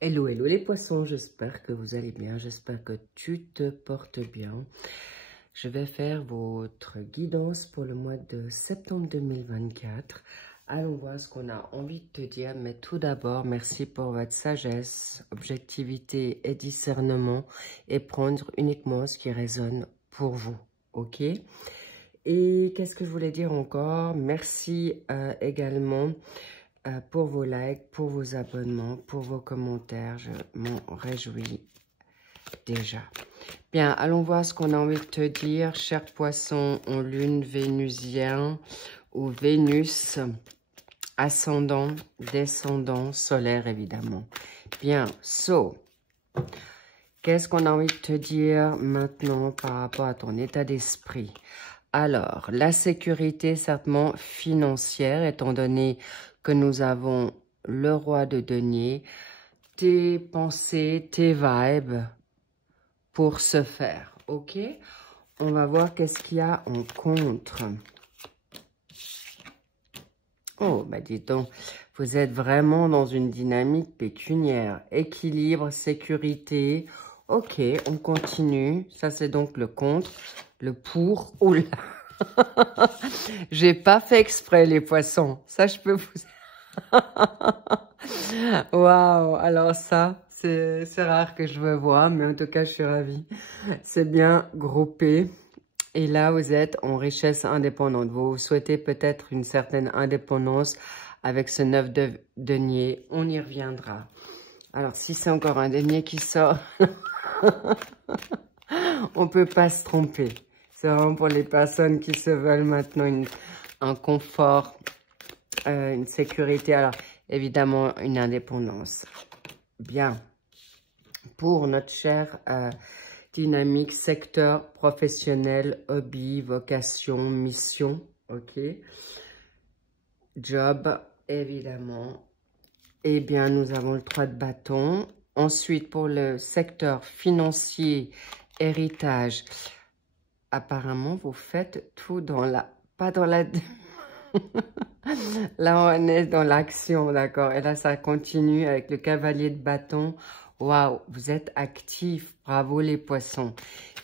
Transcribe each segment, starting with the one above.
Hello, hello les poissons, j'espère que vous allez bien, j'espère que tu te portes bien. Je vais faire votre guidance pour le mois de septembre 2024. Allons voir ce qu'on a envie de te dire, mais tout d'abord, merci pour votre sagesse, objectivité et discernement et prendre uniquement ce qui résonne pour vous, ok? Et qu'est-ce que je voulais dire encore? Merci également pour vos likes, pour vos abonnements, pour vos commentaires. Je m'en réjouis déjà. Bien, allons voir ce qu'on a envie de te dire, chers poissons en lune vénusien ou Vénus, ascendant, descendant, solaire évidemment. Bien, qu'est-ce qu'on a envie de te dire maintenant par rapport à ton état d'esprit? Alors, la sécurité certainement financière, étant donné que nous avons le roi de denier, tes pensées, tes vibes pour se faire, ok? On va voir qu'est-ce qu'il y a en contre. Oh, bah dis donc, vous êtes vraiment dans une dynamique pécuniaire. Équilibre, sécurité. Ok, on continue. Ça, c'est donc le contre. Le pour. Oula. J'ai pas fait exprès, les poissons. Ça, je peux vous... Waouh. Alors ça, c'est rare que je me vois, mais en tout cas, je suis ravie. C'est bien groupé. Et là, vous êtes en richesse indépendante. Vous souhaitez peut-être une certaine indépendance avec ce 9 de denier. On y reviendra. Alors, si c'est encore un denier qui sort, on ne peut pas se tromper. C'est vraiment pour les personnes qui se veulent maintenant un confort, une sécurité. Alors, évidemment, une indépendance. Bien. Pour notre cher... dynamique, secteur professionnel, hobby, vocation, mission, ok. Job, évidemment. Eh bien, nous avons le 3 de bâton. Ensuite, pour le secteur financier, héritage, apparemment, vous faites tout dans la... Pas dans la... Là, on est dans l'action, d'accord. Et là, ça continue avec le cavalier de bâton. Waouh, vous êtes actifs. Bravo les poissons.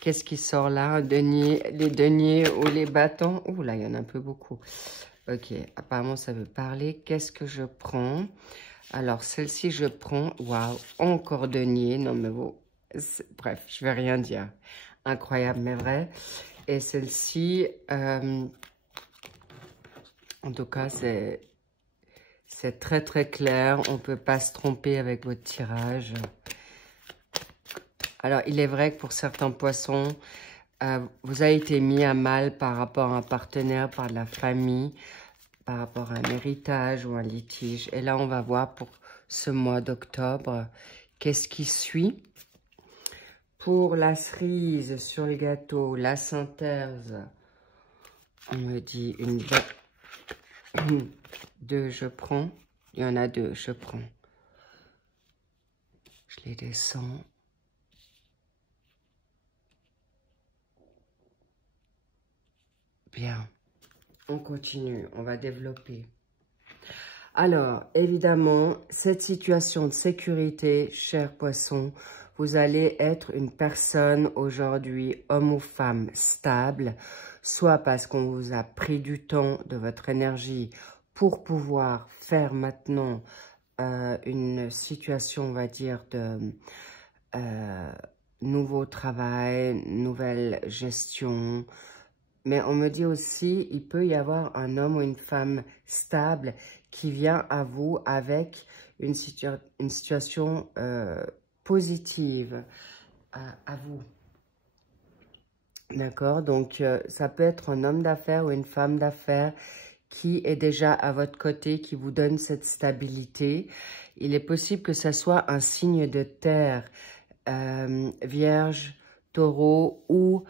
Qu'est-ce qui sort là? Un denier, les deniers ou les bâtons? Ouh là, il y en a un peu beaucoup. Ok, apparemment ça veut parler. Qu'est-ce que je prends? Alors, celle-ci, je prends. Waouh, encore denier. Non mais bon, bref, je vais rien dire. Incroyable mais vrai. Et celle-ci, en tout cas, c'est très très clair. On ne peut pas se tromper avec votre tirage. Alors, il est vrai que pour certains poissons, vous avez été mis à mal par rapport à un partenaire, par la famille, par rapport à un héritage ou un litige. Et là, on va voir pour ce mois d'octobre, qu'est-ce qui suit. Pour la cerise sur le gâteau, la synthèse, on me dit une deux, je prends. Il y en a deux, je prends. Je les descends. Bien, on continue, on va développer. Alors, évidemment, cette situation de sécurité, chers poissons, vous allez être une personne aujourd'hui, homme ou femme, stable, soit parce qu'on vous a pris du temps de votre énergie pour pouvoir faire maintenant une situation, on va dire, de nouveau travail, nouvelle gestion. Mais on me dit aussi, il peut y avoir un homme ou une femme stable qui vient à vous avec une situation positive à vous. D'accord? Donc, ça peut être un homme d'affaires ou une femme d'affaires qui est déjà à votre côté, qui vous donne cette stabilité. Il est possible que ce soit un signe de terre, Vierge, Taureau ou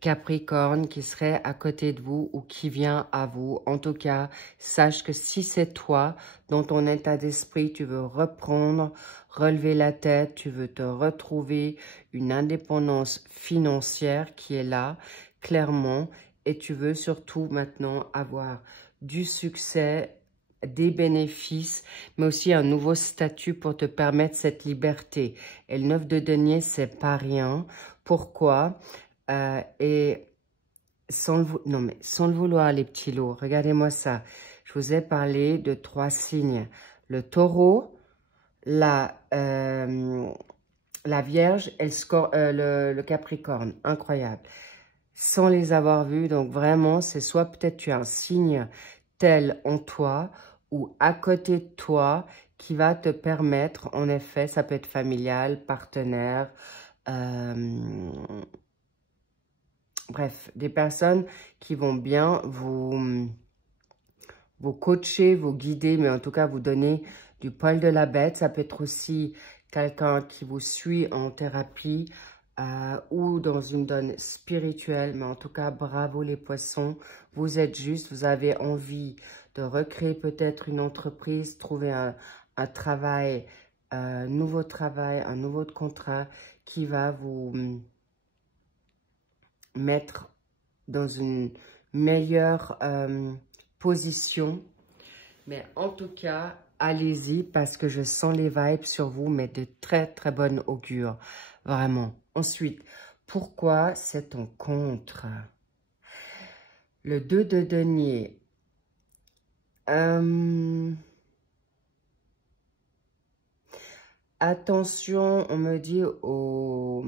Capricorne qui serait à côté de vous ou qui vient à vous. En tout cas, sache que si c'est toi, dans ton état d'esprit, tu veux reprendre, relever la tête, tu veux te retrouver une indépendance financière qui est là, clairement, et tu veux surtout maintenant avoir du succès des bénéfices, mais aussi un nouveau statut pour te permettre cette liberté. Et le 9 de denier, c'est pas rien. Pourquoi? Et sans le vouloir, les petits lots, regardez-moi ça. Je vous ai parlé de 3 signes. Le taureau, la Vierge et le Capricorne. Incroyable. Sans les avoir vus, donc vraiment, c'est soit peut-être tu as un signe tel en toi ou à côté de toi qui va te permettre, en effet, ça peut être familial, partenaire, bref, des personnes qui vont bien vous coacher, vous guider, mais en tout cas vous donner du poil de la bête. Ça peut être aussi quelqu'un qui vous suit en thérapie ou dans une donne spirituelle. Mais en tout cas, bravo les poissons. Vous êtes juste, vous avez envie de recréer peut-être une entreprise, trouver un travail, nouveau travail, un nouveau contrat qui va vous mettre dans une meilleure position. Mais en tout cas, allez-y parce que je sens les vibes sur vous, mais de très très bonne augure. Vraiment. Ensuite, pourquoi c'est en contre? Le 2 de denier. Attention, on me dit au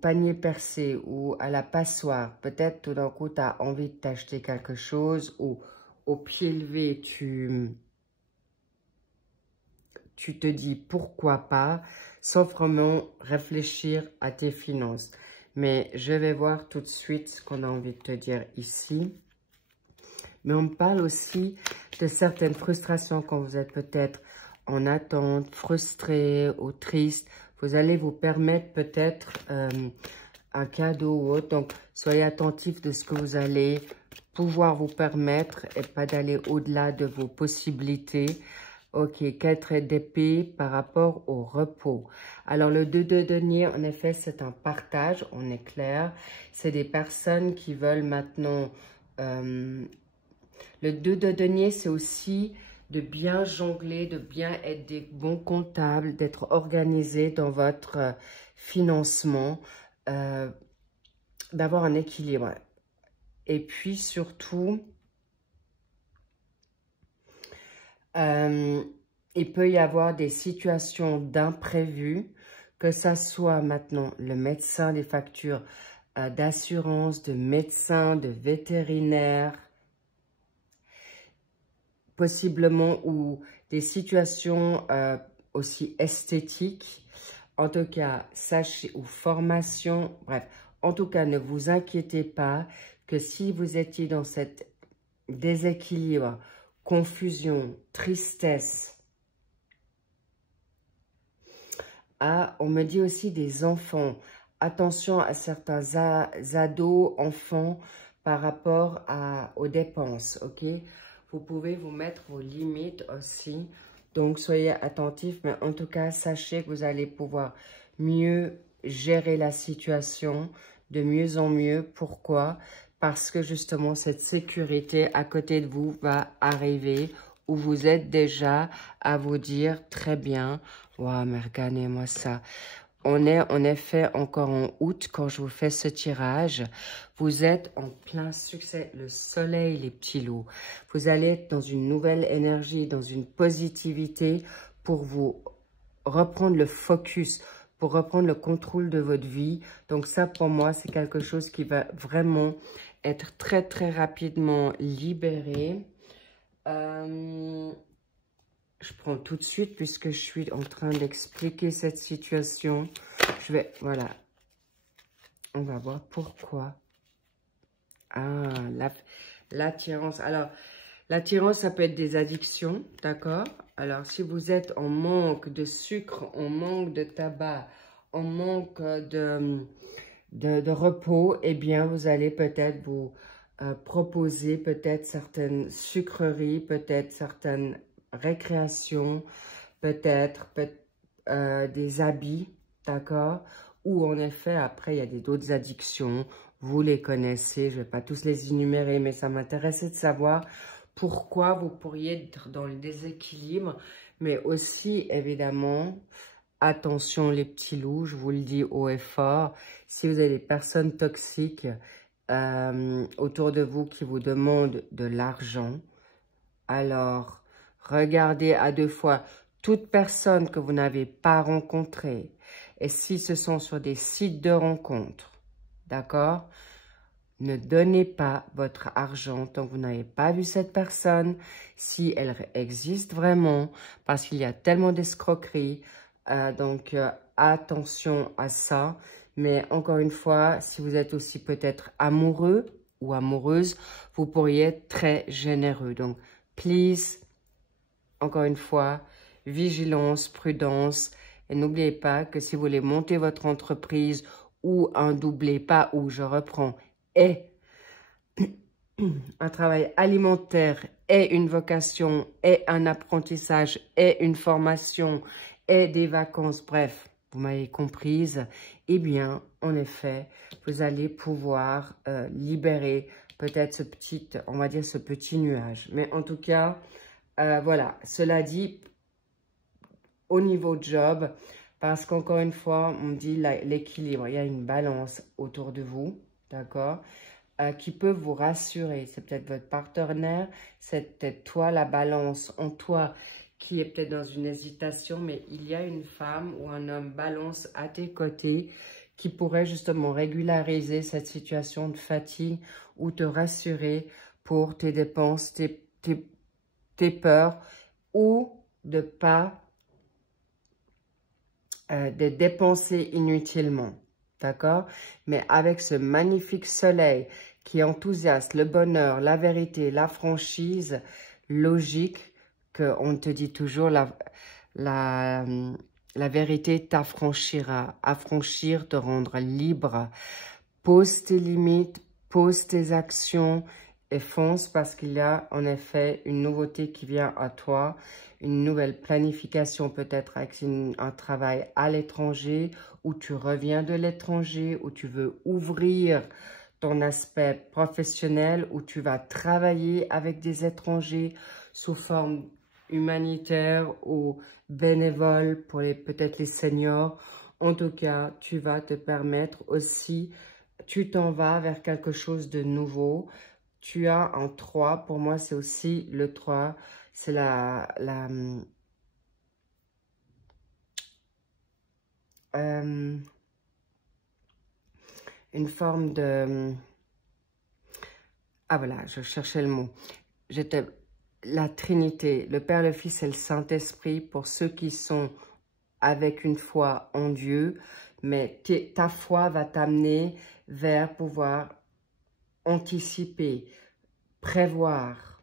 panier percé ou à la passoire. Peut-être tout d'un coup, tu as envie de t'acheter quelque chose ou au pied levé, tu te dis pourquoi pas, sans vraiment réfléchir à tes finances. Mais je vais voir tout de suite ce qu'on a envie de te dire ici. Mais on me parle aussi de certaines frustrations quand vous êtes peut-être en attente, frustré ou triste. Vous allez vous permettre peut-être un cadeau ou autre. Donc, soyez attentifs de ce que vous allez pouvoir vous permettre et pas d'aller au-delà de vos possibilités. Ok, 4 d'épée par rapport au repos. Alors, le 2 de denier, en effet, c'est un partage, on est clair. C'est des personnes qui veulent maintenant... le 2 de denier, c'est aussi de bien jongler, de bien être des bons comptables, d'être organisé dans votre financement, d'avoir un équilibre. Et puis surtout, il peut y avoir des situations d'imprévus, que ça soit maintenant le médecin, des factures d'assurance, de médecin, de vétérinaire, possiblement, ou des situations aussi esthétiques. En tout cas, sachez, ou formation, bref. En tout cas, ne vous inquiétez pas que si vous étiez dans cet déséquilibre, confusion, tristesse. Ah, on me dit aussi des enfants. Attention à certains ados, enfants, par rapport aux dépenses, ok? Vous pouvez vous mettre vos limites aussi. Donc, soyez attentifs. Mais en tout cas, sachez que vous allez pouvoir mieux gérer la situation de mieux en mieux. Pourquoi? Parce que justement, cette sécurité à côté de vous va arriver où vous êtes déjà à vous dire très bien. Waouh, mais regardez-moi ça. On est en effet encore en août quand je vous fais ce tirage. Vous êtes en plein succès. Le soleil, les petits loups. Vous allez être dans une nouvelle énergie, dans une positivité pour vous reprendre le focus, pour reprendre le contrôle de votre vie. Donc ça, pour moi, c'est quelque chose qui va vraiment être très, très rapidement libéré. Je prends tout de suite puisque je suis en train d'expliquer cette situation. Je vais, voilà. On va voir pourquoi. Ah, l'attirance. Alors, l'attirance, ça peut être des addictions, d'accord? Alors, si vous êtes en manque de sucre, en manque de tabac, en manque de repos, eh bien, vous allez peut-être vous proposer peut-être certaines sucreries, peut-être certaines récréations, peut-être des habits, d'accord? Ou en effet, après, il y a d'autres addictions. Vous les connaissez, je ne vais pas tous les énumérer, mais ça m'intéressait de savoir pourquoi vous pourriez être dans le déséquilibre, mais aussi, évidemment, attention les petits loups, je vous le dis haut et fort, si vous avez des personnes toxiques autour de vous qui vous demandent de l'argent, alors regardez à deux fois toute personne que vous n'avez pas rencontrée. Et si ce sont sur des sites de rencontres, d'accord? Ne donnez pas votre argent tant que vous n'avez pas vu cette personne, si elle existe vraiment, parce qu'il y a tellement d'escroqueries. Donc, attention à ça. Mais encore une fois, si vous êtes aussi peut-être amoureux ou amoureuse, vous pourriez être très généreux. Donc, please, encore une fois, vigilance, prudence. Et n'oubliez pas que si vous voulez monter votre entreprise ou un doublé, pas ou, je reprends, et un travail alimentaire, et une vocation, et un apprentissage, et une formation, et des vacances, bref, vous m'avez comprise, eh bien, en effet, vous allez pouvoir libérer peut-être ce petit, on va dire ce petit nuage. Mais en tout cas, voilà, cela dit, au niveau job, parce qu'encore une fois, on dit l'équilibre, il y a une balance autour de vous, d'accord, qui peut vous rassurer. C'est peut-être votre partenaire, c'est peut-être toi, la balance en toi qui est peut-être dans une hésitation, mais il y a une femme ou un homme balance à tes côtés qui pourrait justement régulariser cette situation de fatigue ou te rassurer pour tes dépenses, tes peurs ou de pas de dépenser inutilement, d'accord? Mais avec ce magnifique soleil qui enthousiasme, le bonheur, la vérité, la franchise, logique, qu'on te dit toujours, la vérité t'affranchira, affranchir, te rendre libre. Pose tes limites, pose tes actions et fonce parce qu'il y a en effet une nouveauté qui vient à toi, une nouvelle planification peut-être avec un travail à l'étranger où tu reviens de l'étranger, où tu veux ouvrir ton aspect professionnel, où tu vas travailler avec des étrangers sous forme humanitaire ou bénévole pour peut-être les seniors. En tout cas, tu vas te permettre aussi, tu t'en vas vers quelque chose de nouveau. Tu as un 3, pour moi c'est aussi le 3, c'est une forme de... Ah voilà, je cherchais le mot. La Trinité, le Père, le Fils et le Saint-Esprit, pour ceux qui sont avec une foi en Dieu, mais ta foi va t'amener vers pouvoir anticiper, prévoir.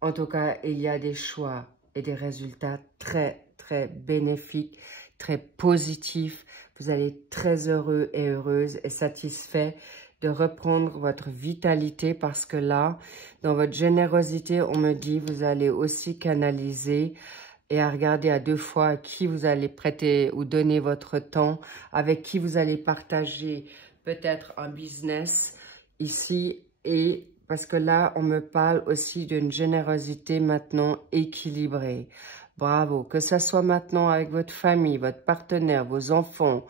En tout cas, il y a des choix et des résultats très, très bénéfiques, très positifs. Vous allez être très heureux et heureuse et satisfait de reprendre votre vitalité parce que là, dans votre générosité, on me dit, vous allez aussi canaliser et à regarder à deux fois à qui vous allez prêter ou donner votre temps, avec qui vous allez partager peut-être un business ici et parce que là, on me parle aussi d'une générosité maintenant équilibrée. Bravo, que ce soit maintenant avec votre famille, votre partenaire, vos enfants,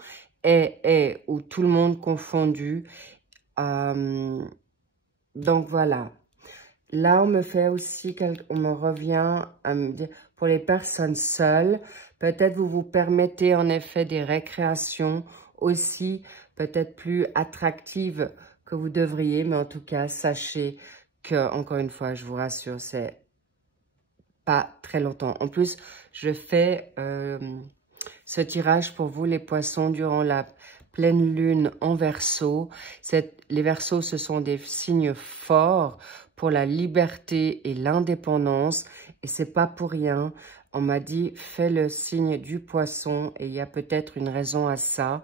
ou tout le monde confondu. Donc voilà. Là, on me fait aussi, on me revient à me dire, pour les personnes seules, peut-être vous vous permettez en effet des récréations aussi, peut-être plus attractives que vous devriez, mais en tout cas, sachez que, encore une fois, je vous rassure, c'est pas très longtemps. En plus, je fais ce tirage pour vous, les poissons, durant la pleine lune en Verseau. Les Verseaux, ce sont des signes forts pour la liberté et l'indépendance. Et c'est pas pour rien. On m'a dit, fais le signe du poisson. Et il y a peut-être une raison à ça.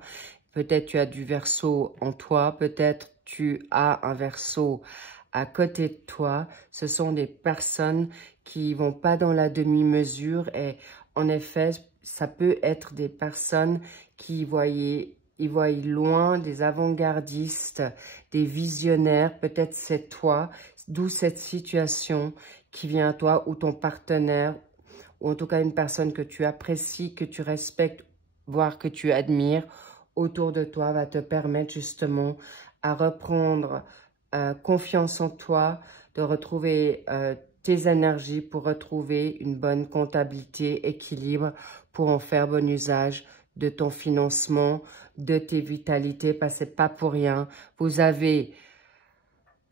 Peut-être tu as du Verseau en toi. Peut-être tu as un Verseau à côté de toi. Ce sont des personnes qui vont pas dans la demi-mesure. Et en effet, ça peut être des personnes qui ils voient loin, des avant-gardistes, des visionnaires. Peut-être c'est toi, d'où cette situation qui vient à toi ou ton partenaire, ou en tout cas une personne que tu apprécies, que tu respectes, voire que tu admires autour de toi va te permettre justement à reprendre confiance en toi, de retrouver tes énergies pour retrouver une bonne comptabilité, équilibre, pour en faire bon usage de ton financement, de tes vitalités, parce que c'est pas pour rien. Vous avez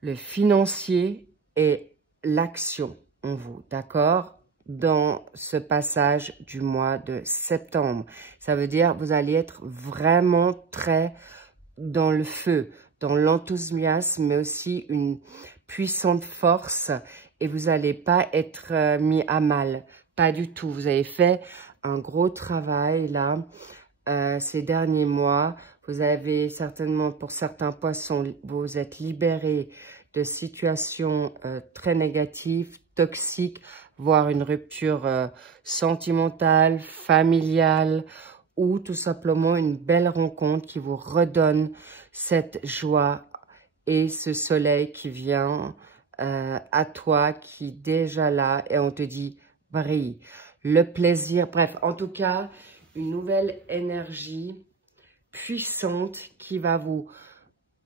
le financier et l'action en vous, d'accord? Dans ce passage du mois de septembre. Ça veut dire vous allez être vraiment très dans le feu, dans l'enthousiasme, mais aussi une puissante force et vous n'allez pas être mis à mal. Pas du tout. Vous avez fait un gros travail là ces derniers mois. Vous avez certainement, pour certains poissons, vous êtes libérés de situations très négatives, toxiques, voire une rupture sentimentale, familiale, ou tout simplement une belle rencontre qui vous redonne cette joie et ce soleil qui vient à toi, qui est déjà là, et on te dit brille. Le plaisir, bref, en tout cas, une nouvelle énergie puissante qui va vous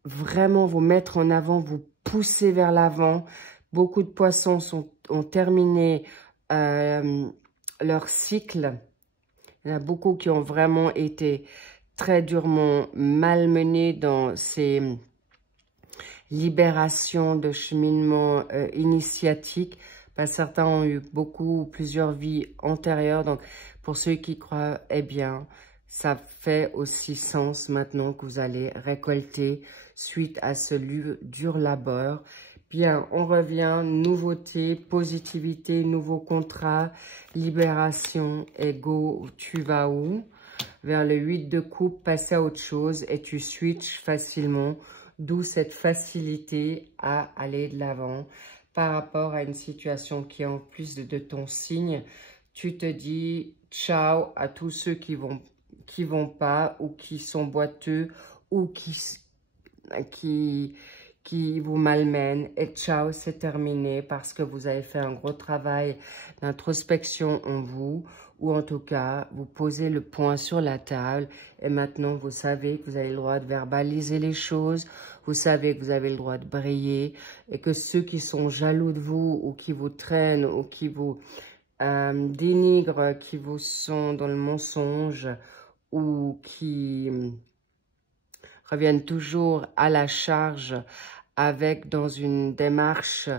vraiment vous mettre en avant, vous pousser vers l'avant. Beaucoup de poissons ont terminé leur cycle. Il y en a beaucoup qui ont vraiment été très durement malmenés dans ces libérations de cheminement initiatique. Certains ont eu beaucoup ou plusieurs vies antérieures. Donc, pour ceux qui croient, eh bien, ça fait aussi sens maintenant que vous allez récolter suite à ce dur labeur. Bien, on revient, nouveauté, positivité, nouveau contrat, libération, ego, tu vas où? Vers le 8 de coupe, passer à autre chose et tu switches facilement, d'où cette facilité à aller de l'avant par rapport à une situation qui est en plus de ton signe. Tu te dis ciao à tous ceux qui vont pas ou qui sont boiteux ou qui vous malmènent. Et ciao, c'est terminé parce que vous avez fait un gros travail d'introspection en vous, ou en tout cas, vous posez le point sur la table et maintenant, vous savez que vous avez le droit de verbaliser les choses, vous savez que vous avez le droit de briller et que ceux qui sont jaloux de vous ou qui vous traînent ou qui vous dénigrent, qui vous sont dans le mensonge ou qui reviennent toujours à la charge avec dans une démarche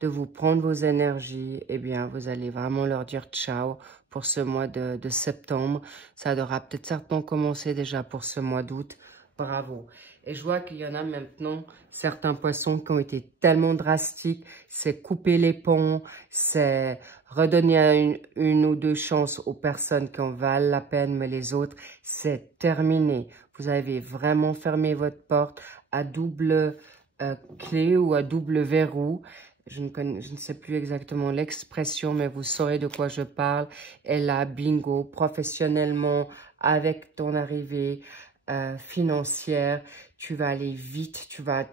de vous prendre vos énergies, eh bien, vous allez vraiment leur dire ciao pour ce mois de septembre. Ça devra peut-être certainement commencer déjà pour ce mois d'août. Bravo. Et je vois qu'il y en a maintenant certains poissons qui ont été tellement drastiques. C'est couper les ponts, c'est redonner une ou deux chances aux personnes qui en valent la peine, mais les autres, c'est terminé. Vous avez vraiment fermé votre porte à double clé ou à double verrou. Je ne sais plus exactement l'expression, mais vous saurez de quoi je parle. Et là, bingo, professionnellement, avec ton arrivée financière, tu vas aller vite, tu vas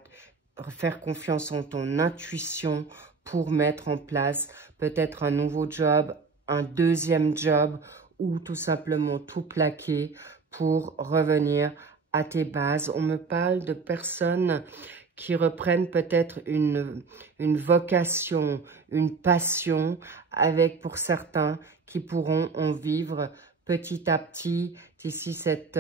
faire confiance en ton intuition pour mettre en place peut-être un nouveau job, un deuxième job ou tout simplement tout plaquer pour revenir à tes bases. On me parle de personnes qui reprennent peut-être une vocation, une passion, avec pour certains qui pourront en vivre petit à petit. D'ici cette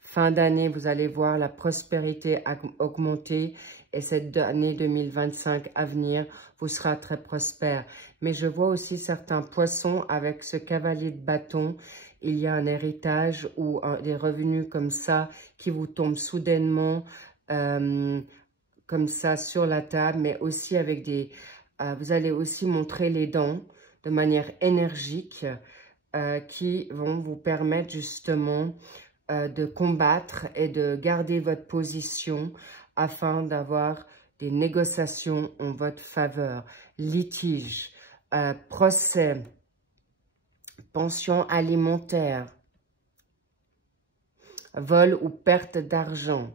fin d'année, vous allez voir la prospérité augmenter et cette année 2025 à venir vous sera très prospère. Mais je vois aussi certains poissons avec ce cavalier de bâton. Il y a un héritage ou des revenus comme ça qui vous tombent soudainement comme ça sur la table, mais aussi avec des... vous allez aussi montrer les dents de manière énergique qui vont vous permettre justement de combattre et de garder votre position afin d'avoir des négociations en votre faveur. Litige, procès, pension alimentaire, vol ou perte d'argent.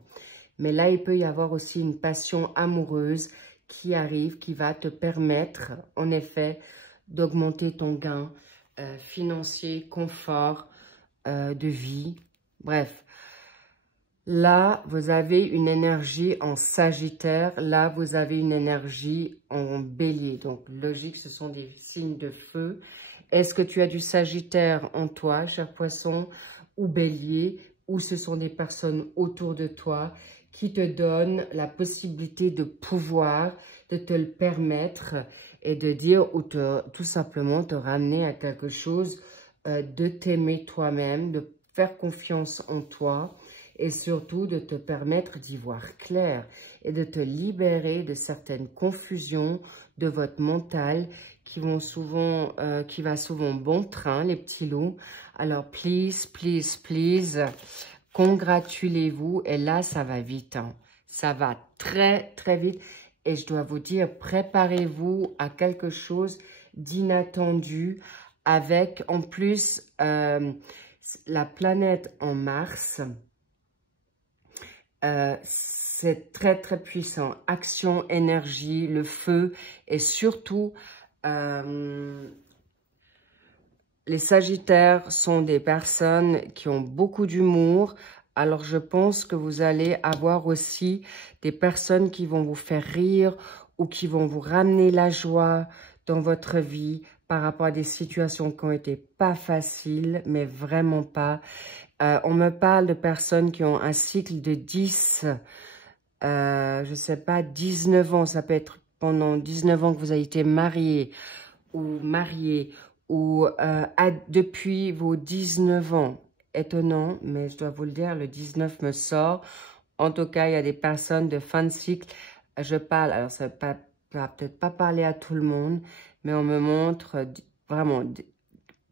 Mais là, il peut y avoir aussi une passion amoureuse qui arrive, qui va te permettre, en effet, d'augmenter ton gain financier, confort de vie. Bref, là, vous avez une énergie en Sagittaire. Là, vous avez une énergie en Bélier. Donc, logique, ce sont des signes de feu. Est-ce que tu as du Sagittaire en toi, cher Poisson, ou Bélier, ou ce sont des personnes autour de toi qui te donnent la possibilité de pouvoir, de te le permettre et de dire ou tout simplement te ramener à quelque chose, de t'aimer toi-même, de faire confiance en toi et surtout de te permettre d'y voir clair et de te libérer de certaines confusions de votre mental qui va souvent bon train, les petits loups. Alors, please, please, please, congratulez-vous. Et là, ça va vite. Hein. Ça va très, très vite. Et je dois vous dire, préparez-vous à quelque chose d'inattendu avec, en plus, la planète en Mars. C'est très, très puissant. Action, énergie, le feu et surtout, les Sagittaires sont des personnes qui ont beaucoup d'humour. Alors, je pense que vous allez avoir aussi des personnes qui vont vous faire rire ou qui vont vous ramener la joie dans votre vie par rapport à des situations qui ont été pas faciles, mais vraiment pas. On me parle de personnes qui ont un cycle de 10, je sais pas, 19 ans. Ça peut être pendant 19 ans que vous avez été marié ou depuis vos 19 ans. Étonnant, mais je dois vous le dire, le 19 me sort. En tout cas, il y a des personnes de fin de cycle. Je parle, alors ça va peut-être pas parler à tout le monde, mais on me montre vraiment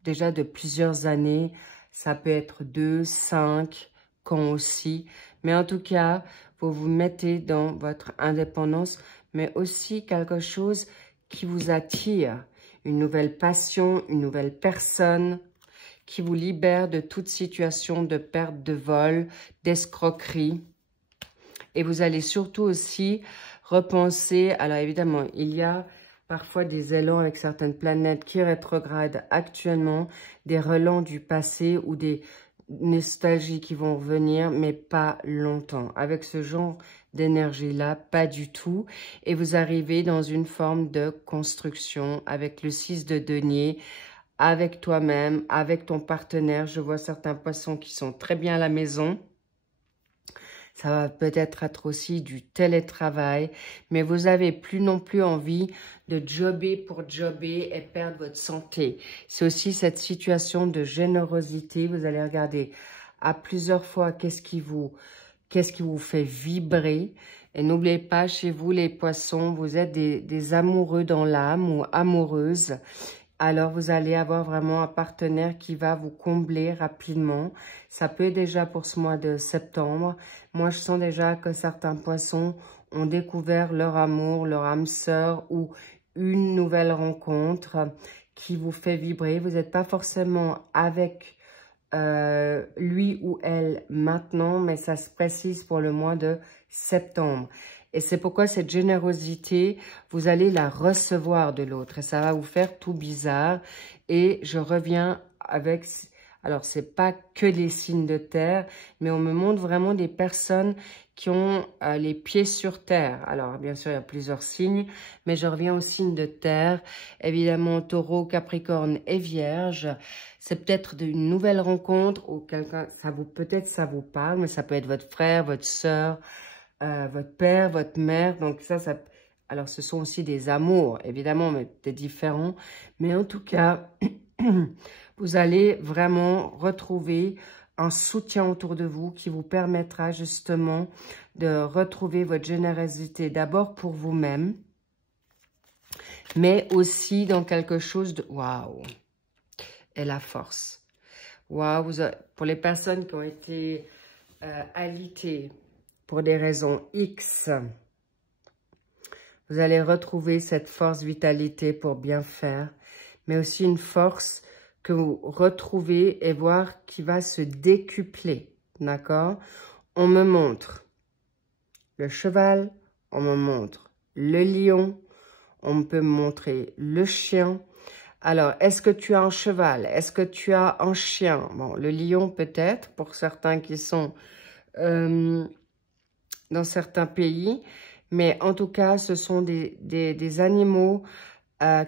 déjà de plusieurs années. Ça peut être 2, 5 ans aussi. Mais en tout cas, vous vous mettez dans votre indépendance, mais aussi quelque chose qui vous attire. Une nouvelle passion, une nouvelle personne qui vous libère de toute situation de perte de vol, d'escroquerie. Et vous allez surtout aussi repenser, alors évidemment, il y a parfois des élans avec certaines planètes qui rétrogradent actuellement, des relents du passé ou des nostalgies qui vont revenir, mais pas longtemps. Avec ce genre d'énergie-là, pas du tout. Et vous arrivez dans une forme de construction avec le 6 de denier, avec toi-même, avec ton partenaire. Je vois certains poissons qui sont très bien à la maison. Ça va peut-être être aussi du télétravail, mais vous avez plus non plus envie de jobber pour jobber et perdre votre santé. C'est aussi cette situation de générosité. Vous allez regarder à plusieurs fois qu'est-ce qui vous fait vibrer. Et n'oubliez pas, chez vous, les poissons, vous êtes des amoureux dans l'âme ou amoureuses. Alors, vous allez avoir vraiment un partenaire qui va vous combler rapidement. Ça peut être déjà pour ce mois de septembre. Moi, je sens déjà que certains poissons ont découvert leur amour, leur âme sœur ou une nouvelle rencontre qui vous fait vibrer. Vous n'êtes pas forcément avec lui ou elle maintenant, mais ça se précise pour le mois de septembre. Et c'est pourquoi cette générosité, vous allez la recevoir de l'autre. Et ça va vous faire tout bizarre. Et je reviens avec... Alors, c'est pas que les signes de terre, mais on me montre vraiment des personnes qui ont les pieds sur terre. Alors, bien sûr, il y a plusieurs signes, mais je reviens aux signes de terre. Évidemment, Taureau, Capricorne et Vierge. C'est peut-être une nouvelle rencontre ou quelqu'un, peut-être ça vous parle, mais ça peut être votre frère, votre sœur, votre père, votre mère. Donc alors ce sont aussi des amours, évidemment, mais des différents. Mais en tout cas, vous allez vraiment retrouver un soutien autour de vous qui vous permettra justement de retrouver votre générosité d'abord pour vous-même, mais aussi dans quelque chose de... Waouh! Et la force. Waouh! Pour les personnes qui ont été alitées, pour des raisons X, vous allez retrouver cette force, vitalité pour bien faire, mais aussi une force que vous retrouvez et voir qui va se décupler, d'accord? On me montre le cheval, on me montre le lion, on peut me montrer le chien. Alors, est-ce que tu as un cheval? Est-ce que tu as un chien? Bon, le lion peut-être, pour certains qui sont dans certains pays. Mais en tout cas, ce sont des animaux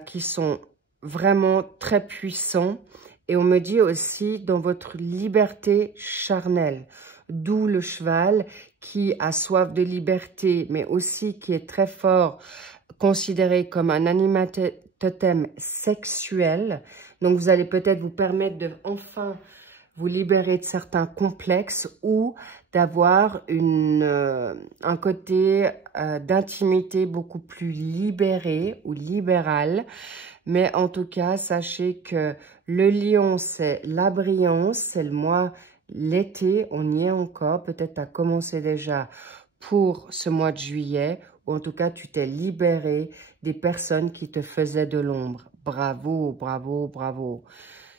qui sont vraiment très puissants. Et on me dit aussi dans votre liberté charnelle. D'où le cheval qui a soif de liberté, mais aussi qui est très fort, considéré comme un animal totem sexuel. Donc, vous allez peut-être vous permettre de enfin vous libérer de certains complexes ou d'avoir un côté d'intimité beaucoup plus libéré ou libéral. Mais en tout cas, sachez que le lion, c'est la brillance, c'est le mois, l'été, on y est encore. Peut-être tu as commencé déjà pour ce mois de juillet, ou en tout cas, tu t'es libéré des personnes qui te faisaient de l'ombre. Bravo, bravo, bravo.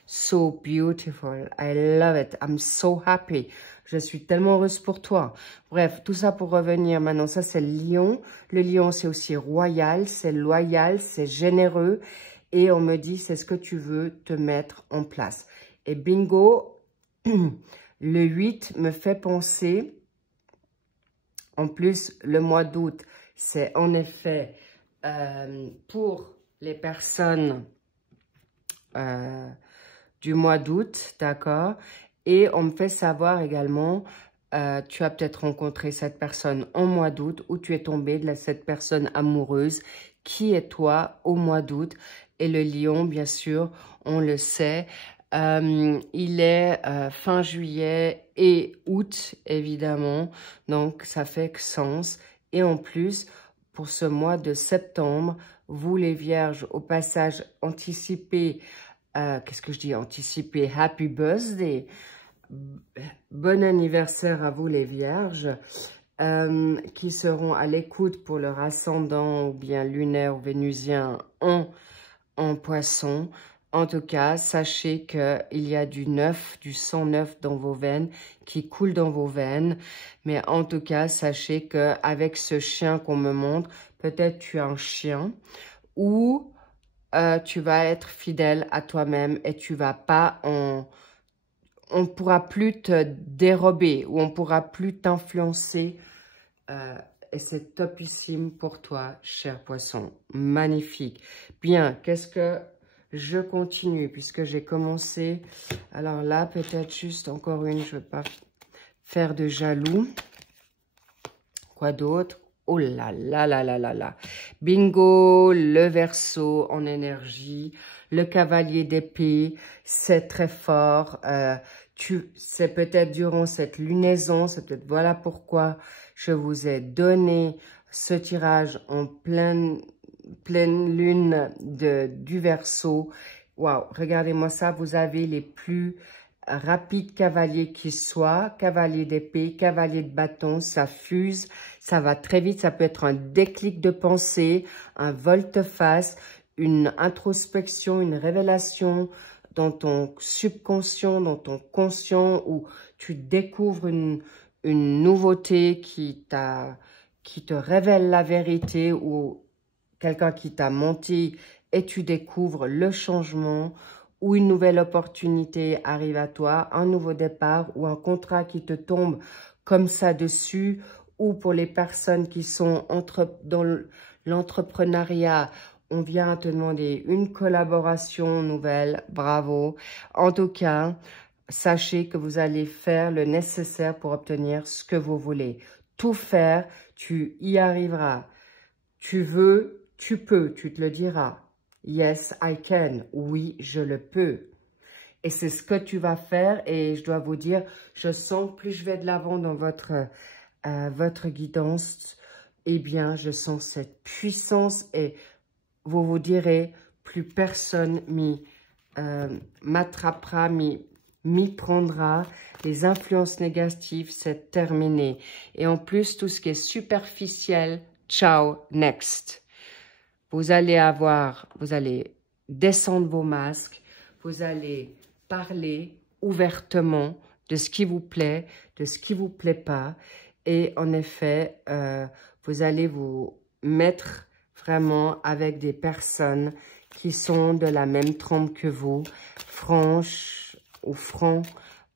So beautiful. I love it. I'm so happy. Je suis tellement heureuse pour toi. Bref, tout ça pour revenir maintenant. Ça, c'est le lion. Le lion, c'est aussi royal, c'est loyal, c'est généreux. Et on me dit, c'est ce que tu veux te mettre en place. Et bingo, le 8 me fait penser, en plus, le mois d'août, c'est en effet pour les personnes du mois d'août, d'accord? Et on me fait savoir également, tu as peut-être rencontré cette personne en mois d'août ou tu es tombé de cette personne amoureuse qui est toi au mois d'août. Et le lion, bien sûr, on le sait, il est fin juillet et août, évidemment. Donc, ça fait sens. Et en plus, pour ce mois de septembre, vous les vierges, au passage, anticipez, qu'est-ce que je dis, anticipez, happy birthday, bon anniversaire à vous les vierges, qui seront à l'écoute pour leur ascendant ou bien lunaire ou vénusien en poisson. En tout cas, sachez qu'il y a du neuf, du sang neuf dans vos veines, qui coule dans vos veines. Mais en tout cas, sachez qu'avec ce chien qu'on me montre, peut-être tu as un chien ou tu vas être fidèle à toi-même et tu vas pas on pourra plus te dérober ou on pourra plus t'influencer. Et c'est topissime pour toi, cher poisson. Magnifique. Bien, qu'est-ce que je continue puisque j'ai commencé. Alors là, peut-être juste encore une, je ne veux pas faire de jaloux. Quoi d'autre? Oh là là là là là là. Bingo, le Verseau en énergie, le cavalier d'épée, c'est très fort. C'est peut-être durant cette lunaison, c'est peut-être voilà pourquoi je vous ai donné ce tirage en pleine lune du Verseau. Waouh, regardez-moi ça, vous avez les plus rapides cavaliers qui soient, cavalier d'épée, cavalier de bâton, ça fuse, ça va très vite, ça peut être un déclic de pensée, un volte-face, une introspection, une révélation dans ton subconscient, dans ton conscient, où tu découvres une nouveauté qui te révèle la vérité, ou quelqu'un qui t'a menti et tu découvres le changement, ou une nouvelle opportunité arrive à toi, un nouveau départ ou un contrat qui te tombe comme ça dessus, ou pour les personnes qui sont dans l'entrepreneuriat, on vient te demander une collaboration nouvelle, bravo. En tout cas, sachez que vous allez faire le nécessaire pour obtenir ce que vous voulez. Tout faire, tu y arriveras. Tu veux, tu peux, tu te le diras. Yes, I can. Oui, je le peux. Et c'est ce que tu vas faire. Et je dois vous dire, je sens, plus je vais de l'avant dans votre guidance, eh bien, je sens cette puissance et vous vous direz, plus personne m'attrapera, m'y prendra. Les influences négatives, c'est terminé. Et en plus, tout ce qui est superficiel, ciao, next. Vous allez descendre vos masques, vous allez parler ouvertement de ce qui vous plaît, de ce qui vous plaît pas. Et en effet, vous allez vous mettre vraiment avec des personnes qui sont de la même trempe que vous, franches ou francs,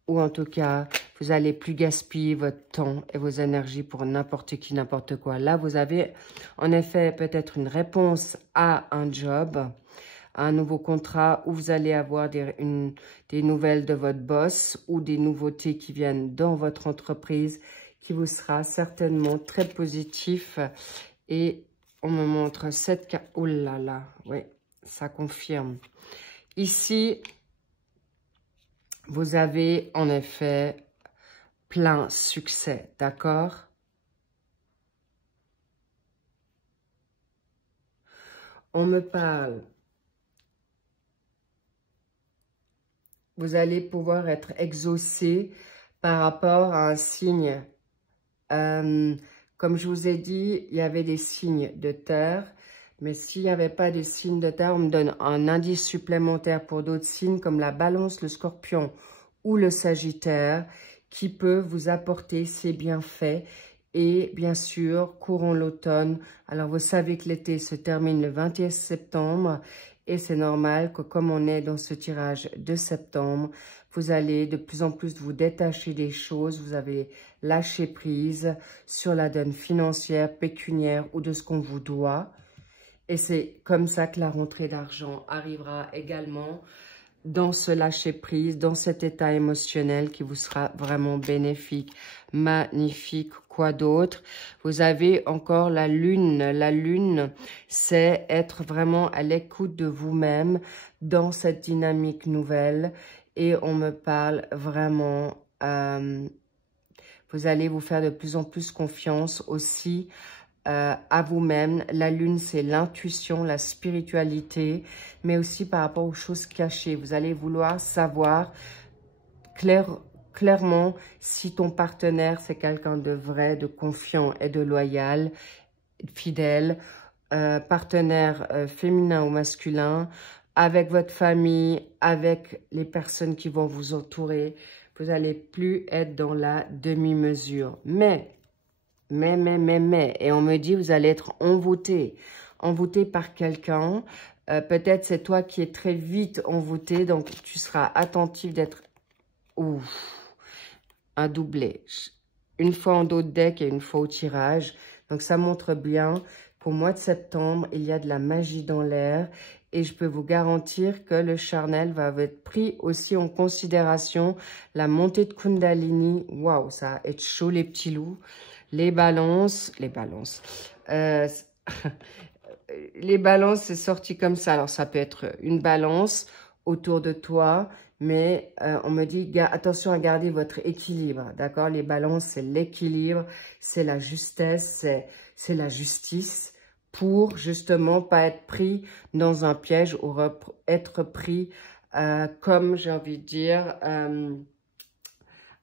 ou en tout cas, vous allez plus gaspiller votre temps et vos énergies pour n'importe qui, n'importe quoi. Là, vous avez en effet peut-être une réponse à un job, à un nouveau contrat, où vous allez avoir des nouvelles de votre boss ou des nouveautés qui viennent dans votre entreprise, qui vous sera certainement très positif. Et on me montre cette carte. Oh là là, oui, ça confirme. Ici, vous avez en effet plein succès, d'accord? On me parle. Vous allez pouvoir être exaucé par rapport à un signe. Comme je vous ai dit, il y avait des signes de terre. Mais s'il n'y avait pas de signes de terre, on me donne un indice supplémentaire pour d'autres signes comme la balance, le scorpion ou le sagittaire qui peut vous apporter ses bienfaits. Et bien sûr, courant l'automne. Alors, vous savez que l'été se termine le 21 septembre. Et c'est normal que comme on est dans ce tirage de septembre, vous allez de plus en plus vous détacher des choses. Vous avez lâché prise sur la donne financière, pécuniaire ou de ce qu'on vous doit. Et c'est comme ça que la rentrée d'argent arrivera également dans ce lâcher-prise, dans cet état émotionnel qui vous sera vraiment bénéfique, magnifique. Quoi d'autre? Vous avez encore la lune. La lune, c'est être vraiment à l'écoute de vous-même dans cette dynamique nouvelle. Et on me parle vraiment, vous allez vous faire de plus en plus confiance aussi à vous-même. La lune, c'est l'intuition, la spiritualité, mais aussi par rapport aux choses cachées. Vous allez vouloir savoir clairement si ton partenaire, c'est quelqu'un de vrai, de confiant et de loyal, fidèle, partenaire féminin ou masculin, avec votre famille, avec les personnes qui vont vous entourer. Vous n'allez plus être dans la demi-mesure. Mais, et on me dit, vous allez être envoûté par quelqu'un. Peut-être c'est toi qui es très vite envoûté, donc tu seras attentif d'être... un doublé. Une fois en dos de deck et une fois au tirage. Donc ça montre bien qu'au mois de septembre, il y a de la magie dans l'air. Et je peux vous garantir que le charnel va être pris aussi en considération. La montée de Kundalini, waouh, ça va être chaud les petits loups. Les balances, les balances, c'est sorti comme ça. Alors, ça peut être une balance autour de toi, mais on me dit, attention à garder votre équilibre, d'accord? Les balances, c'est l'équilibre, c'est la justesse, c'est la justice pour justement pas être pris dans un piège ou être pris, comme j'ai envie de dire,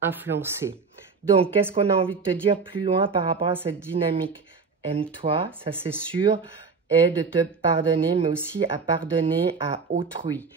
influencé. Donc, qu'est-ce qu'on a envie de te dire plus loin par rapport à cette dynamique? Aime-toi, ça c'est sûr, et de te pardonner, mais aussi à pardonner à autrui.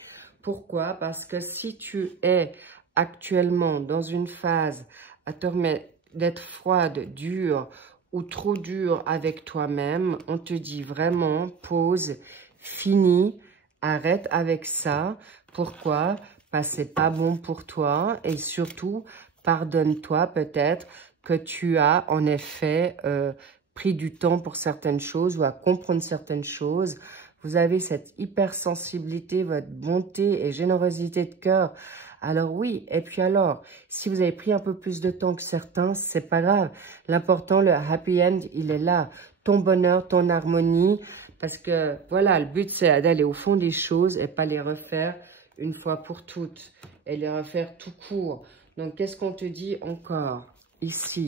Pourquoi? Parce que si tu es actuellement dans une phase à te remettre d'être froide, dure ou trop dure avec toi-même, on te dit vraiment pause, fini, arrête avec ça. Pourquoi? Parce que c'est pas bon pour toi et surtout, pardonne-toi peut-être que tu as en effet pris du temps pour certaines choses ou à comprendre certaines choses. Vous avez cette hypersensibilité, votre bonté et générosité de cœur. Alors oui, et puis alors, si vous avez pris un peu plus de temps que certains, c'est pas grave. L'important, le happy end, il est là. Ton bonheur, ton harmonie, parce que voilà, le but c'est d'aller au fond des choses et pas les refaire une fois pour toutes et les refaire tout court. Donc, qu'est-ce qu'on te dit encore ici?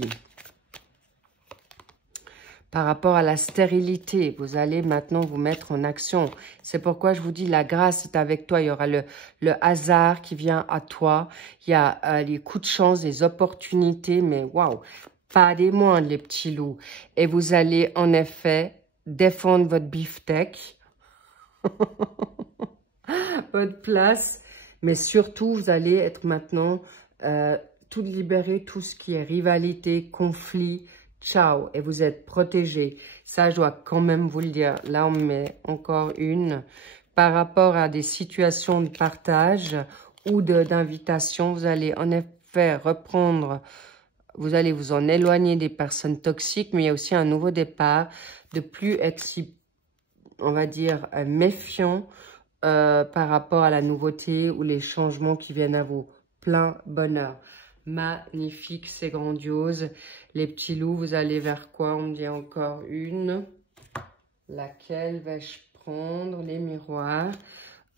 Par rapport à la stérilité, vous allez maintenant vous mettre en action. C'est pourquoi je vous dis, la grâce est avec toi. Il y aura le hasard qui vient à toi. Il y a les coups de chance, les opportunités, mais waouh, pas des moindres, les petits loups. Et vous allez en effet défendre votre beefsteak, votre place, mais surtout, vous allez être maintenant tout libérer, tout ce qui est rivalité, conflit, ciao, et vous êtes protégé. Ça, je dois quand même vous le dire. Là, on met encore une. Par rapport à des situations de partage ou d'invitation, vous allez en effet reprendre, vous allez vous en éloigner des personnes toxiques, mais il y a aussi un nouveau départ, de plus être si, on va dire, méfiant par rapport à la nouveauté ou les changements qui viennent à vous. Plein bonheur. Magnifique, c'est grandiose. Les petits loups, vous allez vers quoi? On me dit encore une. Laquelle vais-je prendre? Les miroirs.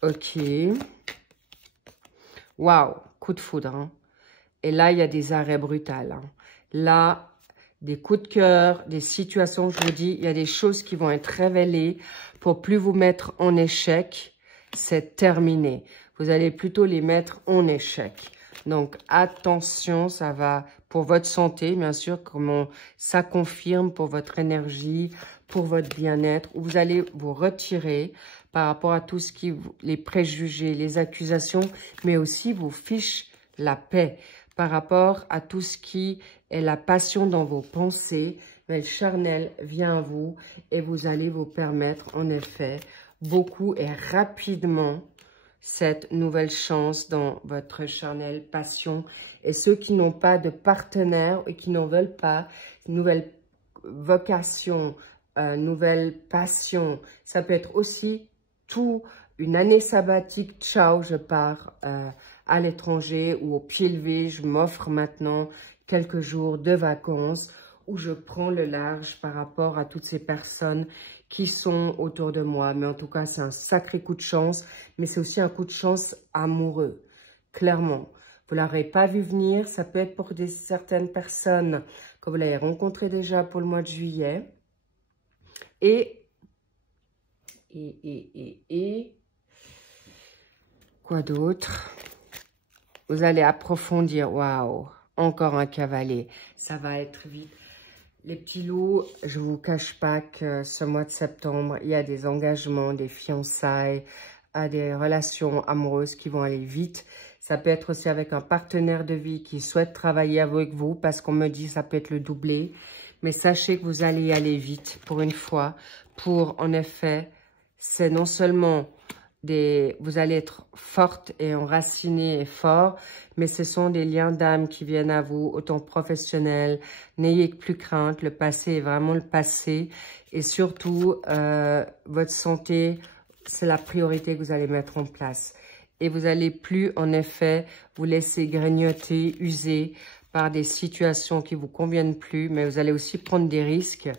Ok. Waouh, coup de foudre. Hein. Et là, il y a des arrêts brutaux. Hein. Là, des coups de cœur, des situations, je vous dis, il y a des choses qui vont être révélées pour plus vous mettre en échec. C'est terminé. Vous allez plutôt les mettre en échec. Donc, attention, ça va pour votre santé, bien sûr, comment ça confirme pour votre énergie, pour votre bien-être, où vous allez vous retirer par rapport à tout ce qui, les préjugés, les accusations, mais aussi vous fiche la paix par rapport à tout ce qui est la passion dans vos pensées. Mais le charnel vient à vous et vous allez vous permettre, en effet, beaucoup et rapidement, cette nouvelle chance dans votre charnel passion. Et ceux qui n'ont pas de partenaire et qui n'en veulent pas, nouvelle vocation, nouvelle passion, ça peut être aussi tout une année sabbatique, ciao, je pars à l'étranger ou au pied levé, je m'offre maintenant quelques jours de vacances où je prends le large par rapport à toutes ces personnes qui sont autour de moi. Mais en tout cas, c'est un sacré coup de chance, mais c'est aussi un coup de chance amoureux, clairement. Vous ne l'aurez pas vu venir, ça peut être pour certaines personnes que vous l'avez rencontré déjà pour le mois de juillet. Et quoi d'autre? Vous allez approfondir, waouh, encore un cavalier, ça va être vite. Les petits loups, je ne vous cache pas que ce mois de septembre, il y a des engagements, des fiançailles, des relations amoureuses qui vont aller vite. Ça peut être aussi avec un partenaire de vie qui souhaite travailler avec vous parce qu'on me dit que ça peut être le doublé. Mais sachez que vous allez y aller vite pour une fois. Pour, en effet, c'est non seulement vous allez être forte et enracinée et fort, mais ce sont des liens d'âme qui viennent à vous, autant professionnels. N'ayez plus crainte, le passé est vraiment le passé. Et surtout, votre santé, c'est la priorité que vous allez mettre en place. Et vous n'allez plus, en effet, vous laisser grignoter, user par des situations qui ne vous conviennent plus, mais vous allez aussi prendre des risques,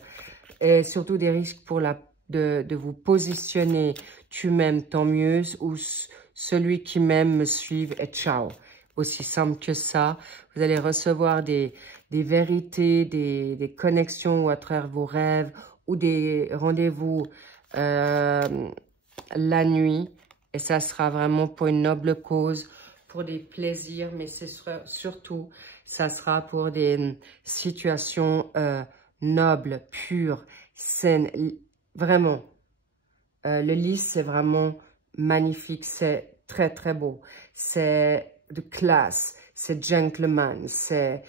et surtout des risques pour de vous positionner. Tu m'aimes, tant mieux, ou celui qui m'aime me suive et ciao. Aussi simple que ça. Vous allez recevoir des vérités, des connexions ou à travers vos rêves ou des rendez-vous la nuit. Et ça sera vraiment pour une noble cause, pour des plaisirs, mais surtout, ça sera pour des situations nobles, pures, saines, vraiment. Le lys, c'est vraiment magnifique, c'est très très beau, c'est de classe, c'est gentleman, c'est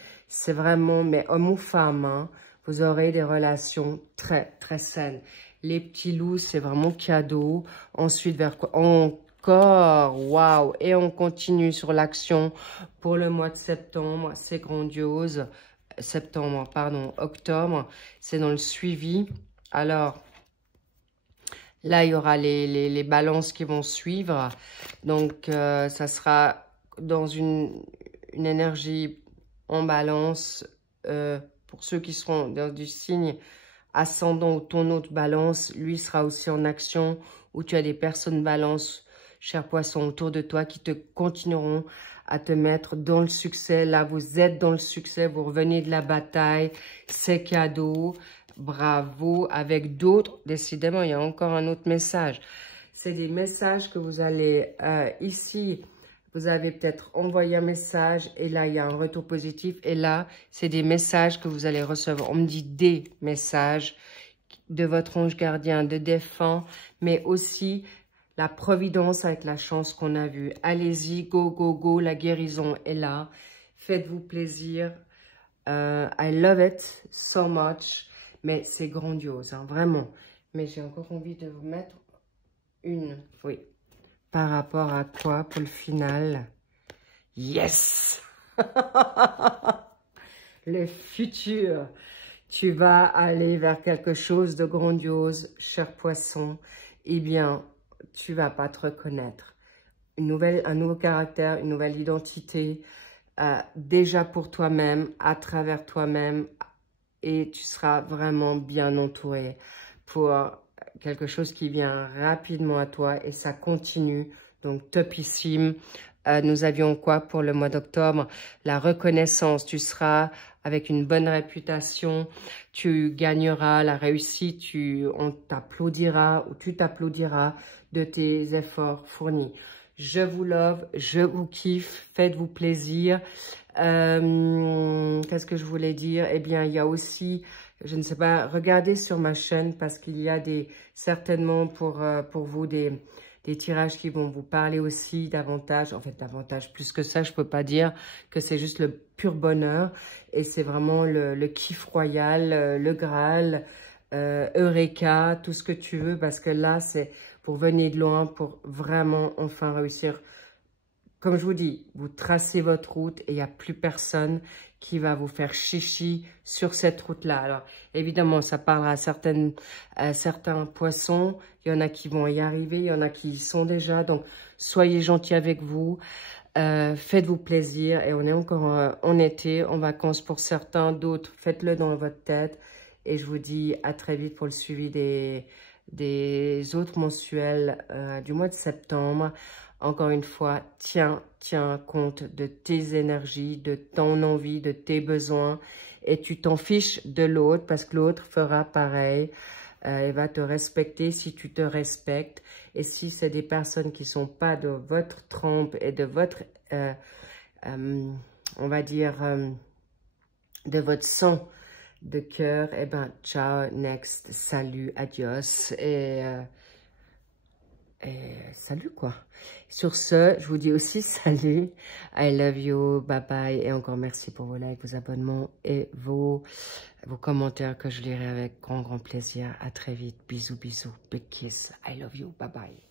vraiment, mais homme ou femme, hein, vous aurez des relations très très saines. Les petits loups, c'est vraiment cadeau. Ensuite, vers quoi? Encore, waouh! Et on continue sur l'action pour le mois de septembre, c'est grandiose. Septembre, pardon, octobre, c'est dans le suivi. Alors, là, il y aura les balances qui vont suivre. Donc, ça sera dans une énergie en balance. Pour ceux qui seront dans du signe ascendant ou ton autre balance, lui sera aussi en action. Où tu as des personnes balance, chers poissons, autour de toi qui te continueront à te mettre dans le succès. Là, vous êtes dans le succès. Vous revenez de la bataille. C'est cadeau. Bravo, avec d'autres, décidément, il y a encore un autre message. C'est des messages que vous allez, ici, vous avez peut-être envoyé un message et là, il y a un retour positif. Et là, c'est des messages que vous allez recevoir. On me dit des messages de votre ange gardien, de défunt, mais aussi la providence avec la chance qu'on a vue. Allez-y, go, go, go, la guérison est là. Faites-vous plaisir. I love it so much. Mais c'est grandiose, hein, vraiment. Mais j'ai encore envie de vous mettre une, oui. Par rapport à quoi pour le final? Yes! Le futur. Tu vas aller vers quelque chose de grandiose, cher poisson. Eh bien, tu vas pas te reconnaître. Un nouveau caractère, une nouvelle identité, déjà pour toi-même, à travers toi-même, et tu seras vraiment bien entouré pour quelque chose qui vient rapidement à toi et ça continue. Donc, topissime. Nous avions quoi pour le mois d'octobre? La reconnaissance. Tu seras avec une bonne réputation. Tu gagneras la réussite. On t'applaudira ou tu t'applaudiras de tes efforts fournis. Je vous love, je vous kiffe. Faites-vous plaisir. Qu'est-ce que je voulais dire? Eh bien, il y a aussi, je ne sais pas, regardez sur ma chaîne parce qu'il y a certainement pour vous des tirages qui vont vous parler aussi davantage. En fait, davantage, plus que ça, je peux pas dire que c'est juste le pur bonheur. Et c'est vraiment le kiff royal, le Graal, Eureka, tout ce que tu veux. Parce que là, c'est pour venir de loin, pour vraiment enfin réussir. Comme je vous dis, vous tracez votre route et il n'y a plus personne qui va vous faire chichi sur cette route-là. Alors, évidemment, ça parlera à certains poissons. Il y en a qui vont y arriver, il y en a qui y sont déjà. Donc, soyez gentils avec vous. Faites-vous plaisir. Et on est encore en été, en vacances pour certains. D'autres, faites-le dans votre tête. Et je vous dis à très vite pour le suivi des autres mensuels du mois de septembre. Encore une fois, tiens compte de tes énergies, de ton envie, de tes besoins. Et tu t'en fiches de l'autre parce que l'autre fera pareil. Il va te respecter si tu te respectes. Et si c'est des personnes qui ne sont pas de votre trempe et de votre, on va dire, de votre sang de cœur, eh ben, ciao, next, salut, adios. Et salut quoi. Sur ce, je vous dis aussi salut. I love you. Bye bye. Et encore merci pour vos likes, vos abonnements et vos commentaires que je lirai avec grand plaisir. À très vite. Bisous, bisous. Big kiss. I love you. Bye bye.